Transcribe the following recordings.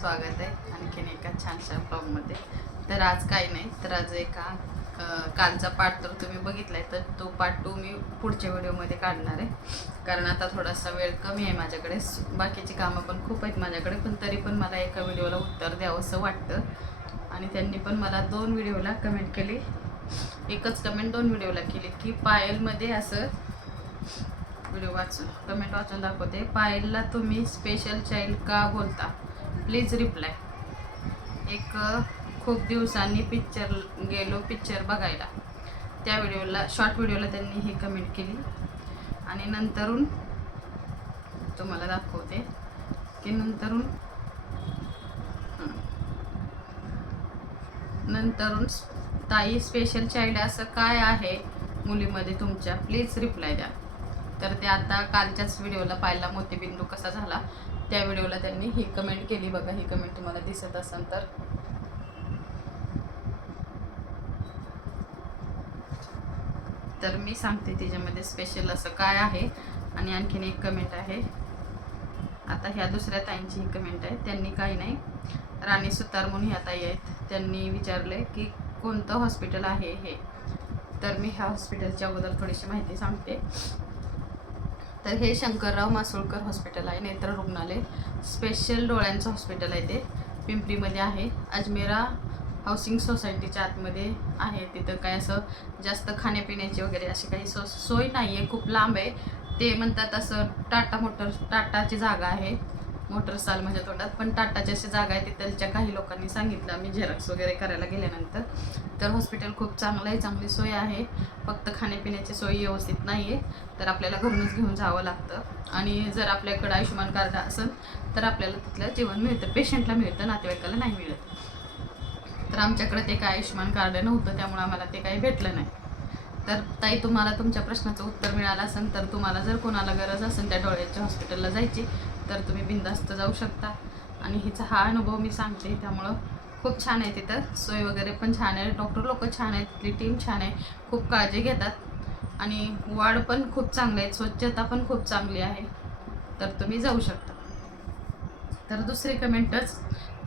स्वागत आहे आणखीन एका छानशा ब्लॉगमध्ये. तर आज काही नाही, तर आज एका कालचा पार्ट तर तुम्ही बघितलाय, तर तो पार्ट 2 मी पुढच्या व्हिडिओमध्ये काढणार आहे. कारण आता थोडासा वेळ कमी आहे माझ्याकडे, बाकीची कामं पण खूप आहेत माझ्याकडे, पण तरी पण मला एका व्हिडिओला उत्तर द्यावं असं वाटतं. आणि त्यांनी पण मला 2 व्हिडिओला कमेंट केली, एकच कमेंट 2 व्हिडिओला केली की पायलमध्ये असं व्हिडिओ वाचून कमेंट वाचून दाखवते, पायलला तुम्ही स्पेशल चाइल्ड का बोलता, प्लीज रिप्लाय. एक खूप दिवसांनी पिक्चर बघायला, त्या व्हिडिओला शॉर्ट व्हिडिओला त्यांनी ही कमेंट केली. आणि नंतरून तुम्हाला दाखवते की नंतरून ताई स्पेशल चाइल्ड असं काय आहे मुलीमध्ये तुमच्या, प्लीज रिप्लाय द्या. तर ते आता कालच्याच व्हिडिओला पाहिला मोतीबिंदू कसा झाला, त्या व्हिडिओला त्यांनी ही कमेंट केली. बघा, ही कमेंट तुम्हाला दिसत असेल तर मी सांगते तिच्यामध्ये स्पेशल असं काय आहे. आणि आणखीन एक कमेंट आहे, आता ह्या दुसऱ्या ताईंची ही कमेंट आहे. त्यांनी काही नाही, राणी सुतार म्हणून ह्या ताई आहेत, त्यांनी विचारले की कोणतं हॉस्पिटल आहे हे. तर मी ह्या हॉस्पिटलच्या अगोदर थोडीशी माहिती सांगते. तर हे शंकरराव मासोळकर हॉस्पिटल आहे, नेत्र रुग्णालय, स्पेशल डोळ्यांचं हॉस्पिटल आहे. ते पिंपरीमध्ये आहे, अजमेरा हाऊसिंग सोसायटीच्या आतमध्ये आहे. तिथं काय असं जास्त खाण्यापिण्याची वगैरे अशी काही सोय नाही आहे, खूप लांब आहे. ते म्हणतात असं टाटाची जागा आहे, मोटरसाल म्हणजे तोंडात, पण टाटाची अशी जागा आहे. तिथलच्या काही लोकांनी सांगितलं मी झेरॉक्स वगैरे करायला गेल्यानंतर. तर हॉस्पिटल खूप चांगलं आहे, चांगली सोय आहे, फक्त खाण्यापिण्याची सोय व्यवस्थित नाही आहे, तर आपल्याला घरूनच घेऊन जावं लागतं. आणि जर आपल्याकडं आयुष्यमान कार्ड असेल तर आपल्याला तिथलं जेवण मिळतं, पेशंटला मिळतं, नातेवाईकाला नाही मिळत. तर आमच्याकडे ते काय आयुष्यमान कार्ड नव्हतं, त्यामुळे आम्हाला ते काही भेटलं नाही. तर ताई, तुम्हाला तुमच्या प्रश्नाचं उत्तर मिळालं असेल, तर तुम्हाला जर कोणाला गरज असेल त्या डोळ्याच्या हॉस्पिटलला जायची, तर तुम्ही बिनधास्त जाऊ शकता. आणि हिचा हा अनुभव मी सांगते, त्यामुळं खूप छान आहे. तिथं सोय वगैरे पण छान आहे, डॉक्टर लोक छान आहेत, तिथली टीम छान आहे, खूप काळजी घेतात. आणि वार्ड पण खूप चांगले आहेत, स्वच्छता पण खूप चांगली आहे, तर तुम्ही जाऊ शकता. तर दुसरी कमेंटच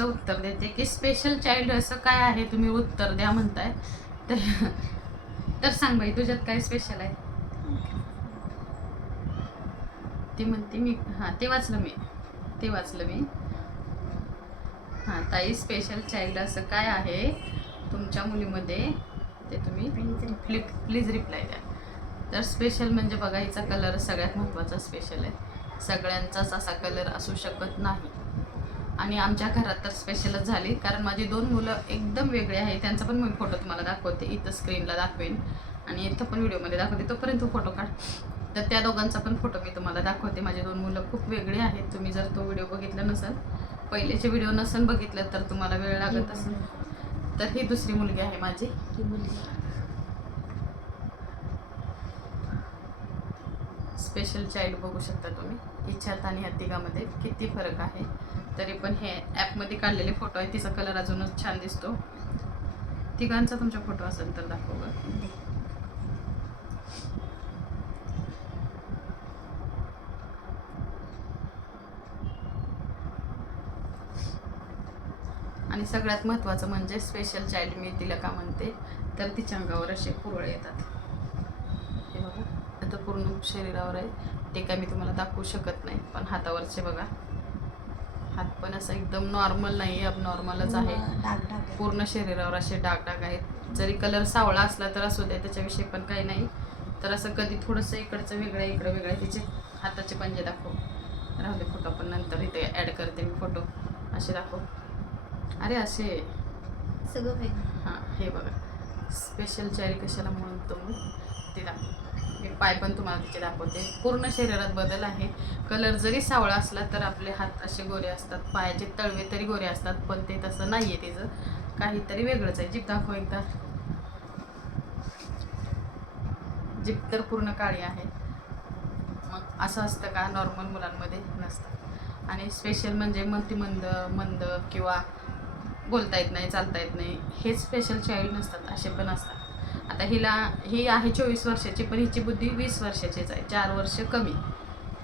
उत्तर देते की स्पेशल चाइल्ड असं काय आहे, तुम्ही उत्तर द्या म्हणताय. तर सांग बाई, तुझ्यात काय स्पेशल आहे. ती म्हणते मी, हां ते वाचलं मी. हां ताई, स्पेशल चाइल्ड असं काय आहे तुमच्या मुलीमध्ये, ते तुम्ही प्लीज रिप्लाय द्या. तर स्पेशल म्हणजे बघा, हिचा कलर सगळ्यात महत्त्वाचा स्पेशल आहे, सगळ्यांचाच असा कलर असू शकत नाही. आणि आमच्या घरात तर स्पेशलच झाली, कारण माझी 2 मुलं एकदम वेगळे आहे. त्यांचा पण मी फोटो तुम्हाला दाखवते, इथं स्क्रीनला दाखवेन आणि इथं पण व्हिडिओमध्ये दाखवते, तोपर्यंत फोटो काढ. तर त्या दोघांचा पण फोटो मी तुम्हाला दाखवते. माझे 2 मुलं खूप वेगळे आहेत. तुम्ही जर तो व्हिडिओ बघितला नसेल, पहिलेचे व्हिडिओ नसेल बघितलं, तर तुम्हाला वेळ लागत असेल. तर ही दुसरी मुलगी आहे माझी. स्पेशल चाइल्ड बघू शकता तुम्ही, हिच्यात आणि ह्या तिघामध्ये किती फरक आहे. तरी पण हे ॲपमध्ये काढलेले फोटो आहे, तिचा कलर अजूनच छान दिसतो. तिघांचा तुमचा फोटो असेल तर दाखव बघ. आणि सगळ्यात महत्त्वाचं म्हणजे स्पेशल चाइल्ड मी तिला का म्हणते, तर तिच्या अंगावर असे पुरळे येतात. हे बघा, आता पूर्ण शरीरावर आहे, ते काय मी तुम्हाला दाखवू शकत नाही, पण हातावरचे बघा, हात पण असं एकदम नॉर्मल नाही आहे, अबनॉर्मलच आहे. पूर्ण शरीरावर असे डाग आहेत. जरी कलर सावळा असला तर असू द्या, त्याच्याविषयी पण काही नाही. तर असं कधी थोडंसं इकडचं वेगळं आहे, इकडं वेगळं आहे. तिचे हाताचे पंजे दाखव, राहू दे फोटो, पण नंतर इथे ॲड करते मी फोटो. असे दाखव, अरे असे सगळं. हां, हे बघा, स्पेशल चाइल्ड कशाला म्हणतो ते दाखव. मी पाय पण तुम्हाला तिचे दाखवते. पूर्ण शरीरात बदल आहे. कलर जरी सावळा असला तर आपले हात असे गोरे असतात, पायाचे तळवे तरी गोरे असतात, पण ते तसं नाही आहे, तिचं काहीतरी वेगळंच आहे. जीभ दाखव एकदा, जीभ तर पूर्ण काळी आहे. मग असं असतं का, नॉर्मल मुलांमध्ये नसतं. आणि स्पेशल म्हणजे मंद किंवा बोलता येत नाही, चालता येत नाही, हे स्पेशल चाइल्ड नसतात, असे पण असतात. आता ही आहे 24 वर्षाची, पण हिची बुद्धी 20 वर्षाचीच आहे, 4 वर्ष कमी.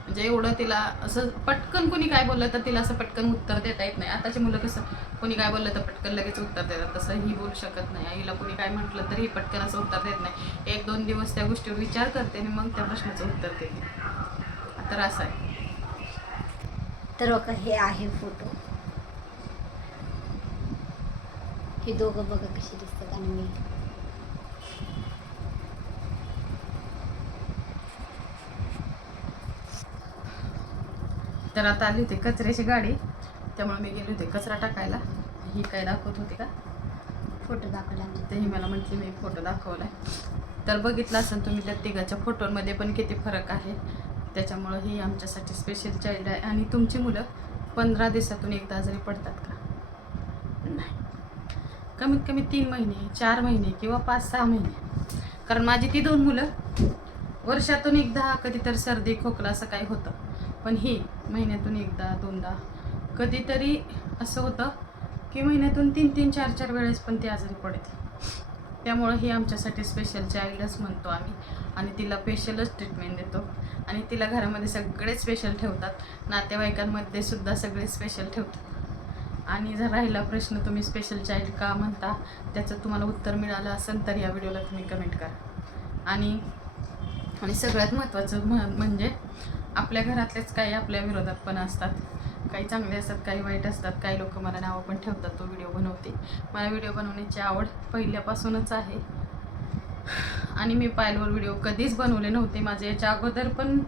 म्हणजे एवढं तिला असं पटकन कोणी काय बोललं तर तिला असं पटकन उत्तर देता येत नाही. आताची मुलं कसं कोणी काय बोललं तर पटकन लगेच उत्तर देतात, तसं ही बोलू शकत नाही. आईला कोणी काय म्हटलं तरी पटकन असं उत्तर देत नाही. 1-2 दिवस त्या गोष्टीवर विचार करते आणि मग त्या प्रश्नाचं उत्तर देते. तर असं आहे. तर बघा हे आहे फोटो. हे दोघं बघा कशी दिसतात आणि मी. तर आता आली होती कचऱ्याची गाडी, त्यामुळे मी गेले होते कचरा टाकायला. ही काय दाखवत होती का फोटो दाखवला तेही मला म्हटली मी फोटो दाखवलाय. तर बघितलं असेल तुम्ही त्या तिघाच्या फोटोमध्ये पण किती फरक आहे. त्याच्यामुळं ही आमच्यासाठी स्पेशल चाइल्ड आहे. आणि तुमची मुलं 15 दिवसातून एकदा आजारी पडतात का? नाही, कमीत कमी 3 महिने, 4 महिने किंवा 5-6 महिने. कारण माझी ती 2 मुलं वर्षातून एकदा कधीतरी सर्दी खोकला असं काही होतं, पण ही महिन्यातून एकदा 2दा, कधीतरी असं होतं की महिन्यातून 3-3, 4-4 वेळेस पण ती आजारी पडते. त्यामुळं ही आमच्यासाठी स्पेशल चाइल्डच म्हणतो आम्ही. आणि तिला स्पेशलच ट्रीटमेंट देतो. आणि तिला घरामध्ये सगळे स्पेशल ठेवतात, नातेवाईकांमध्ये सुद्धा सगळे स्पेशल ठेवतात. आणि जर राहिला प्रश्न तुम्ही स्पेशल चाइल्ड का म्हणता, त्याचं तुम्हाला उत्तर मिळालं असेल तर या व्हिडिओला तुम्ही कमेंट करा. आणि सगळ्यात महत्त्वाचं म्हणजे आपल्या घरातलेच काही आपल्या विरोधात पण असतात. काही चांगले असतात, काही वाईट असतात. काही लोक मला नावं पण ठेवतात. तो व्हिडिओ बनवते. मला व्हिडिओ बनवण्याची आवड पहिल्यापासूनच आहे. आणि मी पायलवर व्हिडिओ कधीच बनवले नव्हते. माझे याच्या अगोदर पण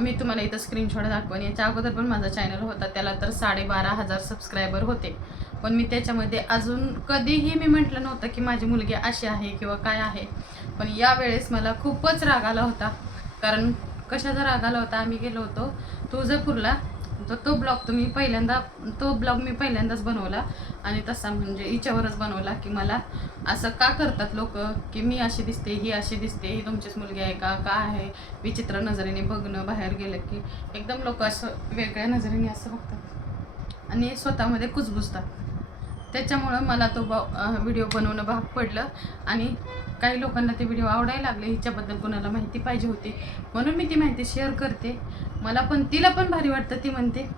मी तुम्हाला इथं स्क्रीनशॉट दाखवेन. याच्या अगोदर पण माझा चॅनल होता, त्याला तर 12,500 सबस्क्रायबर होते. पण मी त्याच्यामध्ये अजून कधीही मी म्हटलं नव्हतं की माझी मुलगी अशी आहे किंवा काय आहे. पण यावेळेस मला खूपच राग आला होता. कारण कशाचा राग आला होता, आम्ही गेलो होतो तुळजापूरला. तो ब्लॉग मी पहिल्यांदाच बनवला. आणि तसा म्हणजे हिच्यावरच बनवला की मला असं का करतात लोक की मी अशी दिसते, ही अशी दिसते, ही तुमचीच मुलगी आहे का, काय आहे, विचित्र नजरेने बघणं. बाहेर गेलं की एकदम लोक असं वेगळ्या नजरेने असं बघतात आणि स्वतःमध्ये कुजबुजतात. त्याच्यामुळं मला तो व्हिडिओ बनवणं भाग पडलं. आणि काही लोकांना ते व्हिडिओ आवडायला लागले. हिच्याबद्दल कोणाला माहिती पाहिजे होती म्हणून मी ती माहिती शेअर करते. मला पण, तिला पण भारी वाटतं. ती म्हणते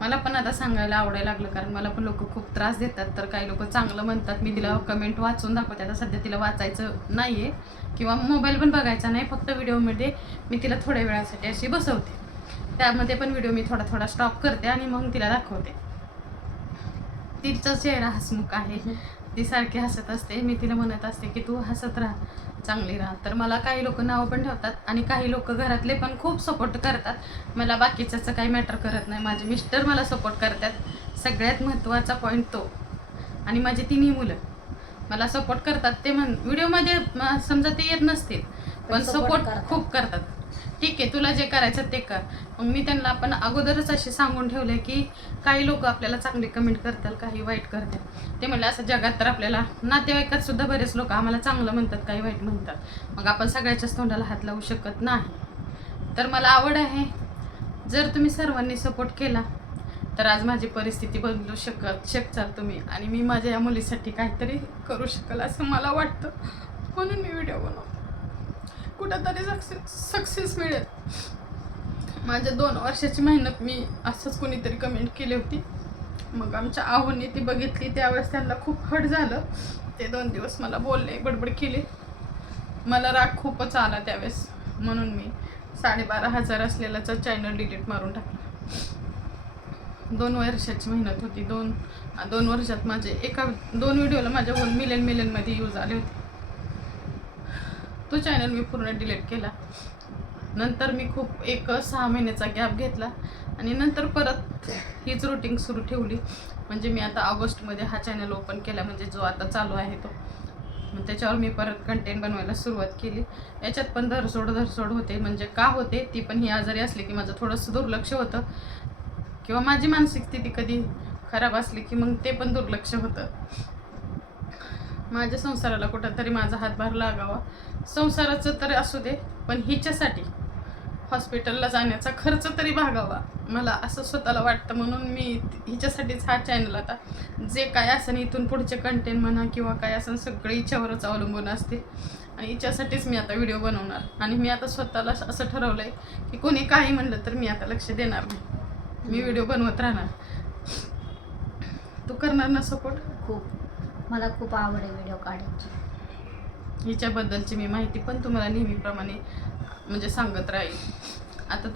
मला पण आता सांगायला आवडायला लागलं, कारण मला पण लोक खूप त्रास देतात. तर काही लोक चांगलं म्हणतात. मी तिला कमेंट वाचून दाखवते. आता सध्या तिला वाचायचं नाही आहे किंवा मोबाईल पण बघायचा नाही, फक्त व्हिडिओमध्ये मी तिला थोड्या वेळासाठी अशी बसवते. त्यामध्ये पण व्हिडिओ मी थोडा थोडा स्टॉप करते आणि मग तिला दाखवते. तिचा चेहरा हसमुख आहे, ती सारखी हसत असते. मी तिला म्हणत असते की तू हसत राहा, चांगली राहा. तर मला काही लोक नावं पण ठेवतात आणि काही लोक घरातले पण खूप सपोर्ट करतात. मला बाकीच्याचं काही मॅटर करत नाही. माझे मिस्टर मला सपोर्ट करतात, सगळ्यात महत्त्वाचा पॉईंट तो. आणि माझी 3ही मुलं मला सपोर्ट करतात. ते व्हिडिओमध्ये समजा ते येत नसतील पण सपोर्ट खूप करतात. ठीक आहे, तुला जे करायचं ते कर. मग मी त्यांना पण अगोदरच असे सांगून ठेवले की काही लोक आपल्याला चांगले कमेंट करतात, काही वाईट करतात. ते म्हणले असं जगात तर आपल्याला नातेवाईकात सुद्धा बरेच लोक आम्हाला चांगलं म्हणतात, काही वाईट म्हणतात. मग आपण सगळ्याच्याच तोंडाला हात लावू शकत नाही. तर मला आवड आहे, जर तुम्ही सर्वांनी सपोर्ट केला तर आज माझी परिस्थिती बदलू शकचाल तुम्ही. आणि मी माझ्या या मुलीसाठी काहीतरी करू शकाल असं मला वाटतं, म्हणून मी व्हिडिओ बनवतो. कुठंतरी सक्सेस मिळेल. माझ्या 2 वर्षाची मेहनत मी असंच कोणीतरी कमेंट केली होती. मग आमच्या आहोने ती बघितली, त्यावेळेस त्यांना खूप हट झालं. ते 2 दिवस मला बोलले, बडबड केली. मला राग खूपच आला त्यावेळेस, म्हणून मी 12,500 असलेलाचा चॅनल डिलीट मारून टाकला. 2 वर्षाची मेहनत होती. 2 वर्षात माझे 2 व्हिडिओला माझ्या 1 मिलियनमध्ये यूज आले होते. तो चॅनल मी पूर्ण डिलीट केला. नंतर मी खूप 6 महिन्याचा गॅप घेतला आणि नंतर परत हीच रुटीन सुरू ठेवली. म्हणजे मी आता ऑगस्टमध्ये हा चॅनल ओपन केला, म्हणजे जो आता चालू आहे तो. मग त्याच्यावर मी परत कंटेंट बनवायला सुरुवात केली. याच्यात पण धरसोड होते. म्हणजे का होते ती पण, ही आजारी असली की माझं थोडंसं दुर्लक्ष होतं किंवा माझी मानसिक स्थिती कधी खराब असली की मग ते पण दुर्लक्ष होतं. माझ्या संसाराला कुठंतरी माझा हातभार लागावा. संसाराचं तर असू दे, पण हिच्यासाठी हॉस्पिटलला जाण्याचा खर्च तरी भागावा मला असं स्वतःला वाटतं. म्हणून मी हिच्यासाठीच हा चॅनल आता जे काय असेल इथून पुढचे कंटेंट म्हणा किंवा काय असेल सगळे हिच्यावरच अवलंबून असते आणि हिच्यासाठीच मी आता व्हिडिओ बनवणार. आणि मी आता स्वतःला असं ठरवलं आहे की कोणी काही म्हणलं तर मी आता लक्ष देणार नाही, मी व्हिडिओ बनवत राहणार. तू करणार ना सपोर्ट? खूप मला खूप आवड आहे व्हिडिओ काढायची. हिच्याबद्दलची मी माहिती पण तुम्हाला नेहमीप्रमाणे म्हणजे सांगत राहील. आता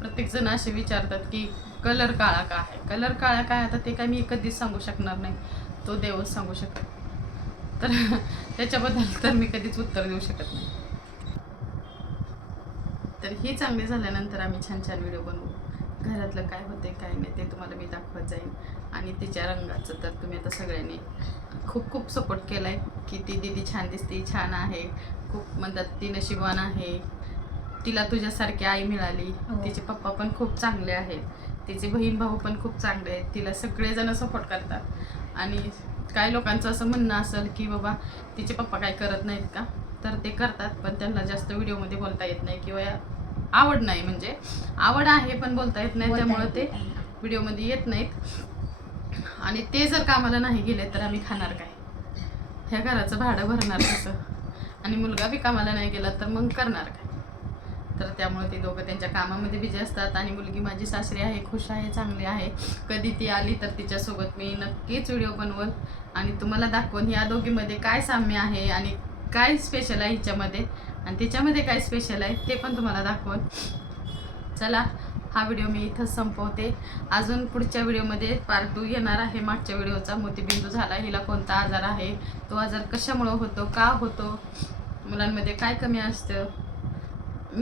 प्रत्येकजण असे विचारतात की कलर काळा का आहे, कलर काळा काय, आता ते काय मी कधीच सांगू शकणार नाही, तो देवच सांगू शकतो. तर त्याच्याबद्दल तर मी कधीच उत्तर देऊ शकत नाही. तर ही चांगली झाल्यानंतर आम्ही छान छान व्हिडिओ बनवू. घरातलं काय होते काय नाही ते तुम्हाला मी दाखवत जाईन. आणि तिच्या रंगाचं तर तुम्ही आता सगळ्यांनी खूप खूप सपोर्ट केला आहे की ती दीदी छान दिसते, छान आहे, खूप म्हणतात ती नशीबवान आहे, तिला तुझ्यासारखी आई मिळाली. तिचे पप्पा पण खूप चांगले आहेत, तिचे बहीण भाऊ पण खूप चांगले आहेत, तिला सगळेजण सपोर्ट करतात. आणि काही लोकांचं असं म्हणणं असेल की बाबा तिचे पप्पा काय करत नाहीत का, तर ते करतात पण त्यांना जास्त व्हिडिओमध्ये बोलता येत नाही किंवा आवड नाही, म्हणजे आवड आहे पण बोलता येत नाही, त्यामुळे ते व्हिडिओमध्ये येत नाहीत. आणि ते जर कामाला नाही गेले तर आम्ही खाणार काय, ह्या घराचं भाडं भरणार कसं, आणि मुलगा बी कामाला नाही गेला तर मग करणार काय. तर त्यामुळे ते दोघं त्यांच्या कामामध्ये बिझी असतात. आणि मुलगी माझी सासरी आहे, खुश आहे, चांगली आहे. कधी ती आली तर तिच्यासोबत मी नक्कीच व्हिडिओ बनवल आणि तुम्हाला दाखवून ह्या दोघीमध्ये काय साम्य आहे आणि काय स्पेशल आहे हिच्यामध्ये आणि तिच्यामध्ये काय स्पेशल आहे ते पण तुम्हाला दाखवून. चला हा व्हिडिओ मी इथंच संपवते. अजून पुढच्या व्हिडिओमध्ये पार्ट 2 येणार आहे. मागच्या व्हिडिओचा मोतीबिंदू झाला, हिला कोणता आजार आहे, तो आजार कशामुळं होतो, का होतो, मुलांमध्ये काय कमी असतं,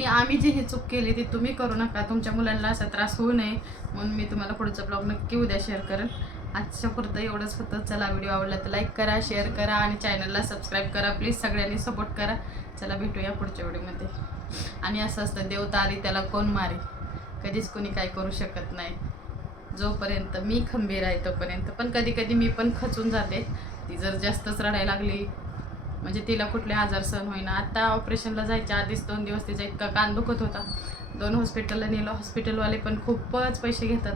आम्ही जी ही चूक केली ती तुम्ही करू नका, तुमच्या मुलांना असा त्रास होऊ नये म्हणून मी तुम्हाला पुढचा ब्लॉग नक्की उद्या शेअर करेन. आजच्या पुरतं एवढंच होतं. चला व्हिडिओ आवडला तर लाईक करा, शेअर करा आणि चॅनलला सबस्क्राईब करा प्लीज, सगळ्यांनी सपोर्ट करा. चला भेटूया पुढच्या व्हिडिओमध्ये. आणि असं असतं देवता आली त्याला कोण मारे, कधीच कोणी काय करू शकत नाही. जोपर्यंत मी खंबीर आहे तोपर्यंत. पण कधी कधी मी पण खचून जाते, ती जर जास्तच रडायला लागली म्हणजे तिला कुठले आजार सहन होईना. आता ऑपरेशनला जायच्या आधीच 2 दिवस तिचा इतका कान दुखत होता, 2 हॉस्पिटलला नेलं. हॉस्पिटलवाले पण खूपच पैसे घेतात.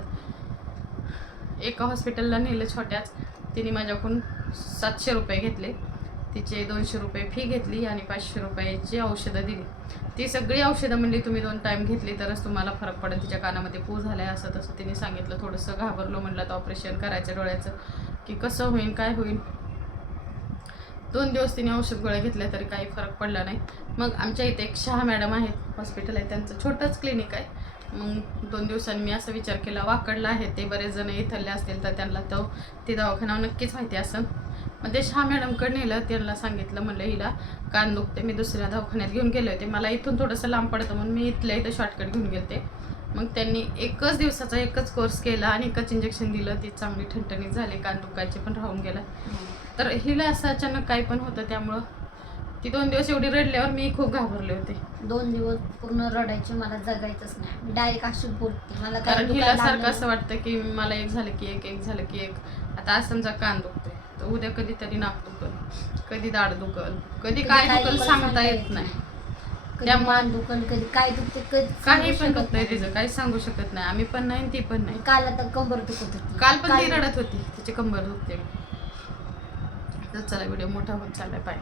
एका हॉस्पिटलला नेलं छोट्याच, तिने माझ्याकडून 700 रुपये घेतले, तिचे 200 रुपये फी घेतली आणि 500 रुपयाची औषधं दिली. ती सगळी औषधं म्हणली तुम्ही 2 टाईम घेतली तरच तुम्हाला फरक पडेल, तिच्या कानामध्ये पू झालाय असं तसं तिने सांगितलं. थोडंसं घाबरलो, म्हणलं तर ऑपरेशन करायचं डोळ्याचं की कसं होईल काय होईल. 2 दिवस तिने औषध गोळ्या घेतल्या तरी काही फरक पडला नाही. मग आमच्या इथे एक शहा मॅडम आहेत, हॉस्पिटल आहे, त्यांचं छोटंच क्लिनिक आहे. मग 2 दिवसांनी मी असा विचार केला, वाकडला आहे ते, बरेच जण इथले असतील तर त्यांना ते दवाखाना नक्कीच माहिती असेल. मग ते शहा मॅडमकडे नेलं, त्यांना सांगितलं, म्हणलं हिला कान दुखते, मी दुसऱ्या दवाखान्यात घेऊन गेले होते, मला इथून थोडंसं लांब पडतं म्हणून मी इथल्या इथं शॉर्टकट घेऊन गेले. मग त्यांनी एकच दिवसाचा एकच कोर्स केला आणि एकच इंजेक्शन दिलं, ती चांगली ठणठणीत झाली, कान दुखायचे पण राहून गेला. तर हिला असं अचानक काही पण होतं, त्यामुळं ती 2 दिवस एवढी रडल्यावर मी खूप घाबरले होते. 2 दिवस पूर्ण रडायचे, मला जगायचंच नाही, मी डायरेक्ट अशी बोलते. मला कारण हिला सारखं असं वाटतं की मला एक झालं की एक झालं की एक. आता आज समजा कान दुखतोय तर उद्या कधीतरी नाक दुखल, कधी दाढ दुखल, कधी काय दुखल सांगता येत नाही. कधी मान दुखल, कधी काय दुखते, कधी काही पण दुखतंय तिचं, काही सांगू शकत नाही. आम्ही पण नाही ती पण नाही. काल आता कंबर दुखत होती, काल पण ती रडत होती, तिची कंबर दुखते. तर चला व्हिडिओ मोठा होत चाललाय, बाय.